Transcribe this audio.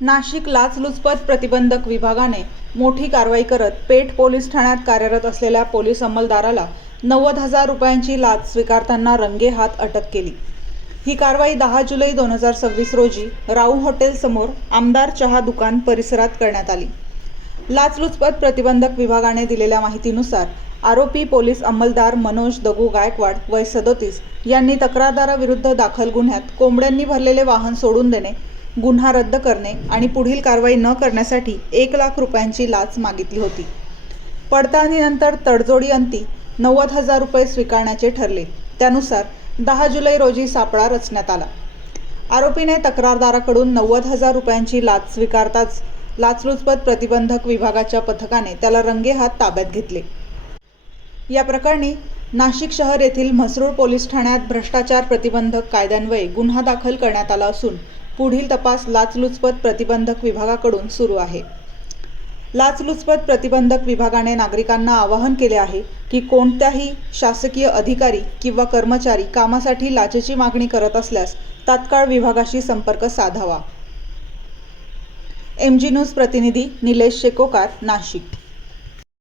नाशिक लाचलुचपत प्रतिबंधक विभागाने मोठी कारवाई करत पेठ पोलीस ठाण्यात कार्यरत असलेल्या पोलीस अंमलदाराला 90,000 रुपयांची लाच स्वीकारताना रंगेहात अटक केली। ही कारवाई 10 जुलै 2026 रोजी राऊ हॉटेल समोर आमदार चहा दुकान परिसरात करण्यात आली। लाचलुचपत प्रतिबंधक विभागाने दिलेल्या माहितीनुसार आरोपी पोलीस अंमलदार मनोज दगू गायकवाड वय 37 यांनी तक्रारदाराविरुद्ध दाखल गुन्ह्यात कोंबड्यांनी भरलेले वाहन सोडून देणे, गुन्हा रद्द करणे आणि पुढील कारवाई न करण्यासाठी 1 लाख रुपयांची लाच मागितली होती। पडताळणीनंतर तडजोडी अंती 90,000 रुपये स्वीकारण्याचे ठरले। त्यानुसार 10 जुलै रोजी सापळा रचण्यात आला। आरोपीने तक्रारदाराकडून 90,000 रुपयांची लाच स्वीकारताच लाचलुचपत प्रतिबंधक विभागाच्या पथकाने त्याला रंगेहात ताब्यात घेतले। या प्रकरणी नाशिक शहर येथील म्हसरूळ पोलीस ठाण्यात भ्रष्टाचार प्रतिबंधक कायद्यान्वये गुन्हा दाखल करण्यात आला असून पुढील तपास लाचलुचपत प्रतिबंधक विभागाकडून सुरू आहे। लाचलुचपत प्रतिबंधक विभागाने नागरिकांना आवाहन केले आहे की कोणत्याही शासकीय अधिकारी किंवा कर्मचारी कामासाठी लाचेची मागणी करत असल्यास तात्काळ विभागाशी संपर्क साधावा। MG न्यूज प्रतिनिधी निलेश शेकोकार, नाशिक।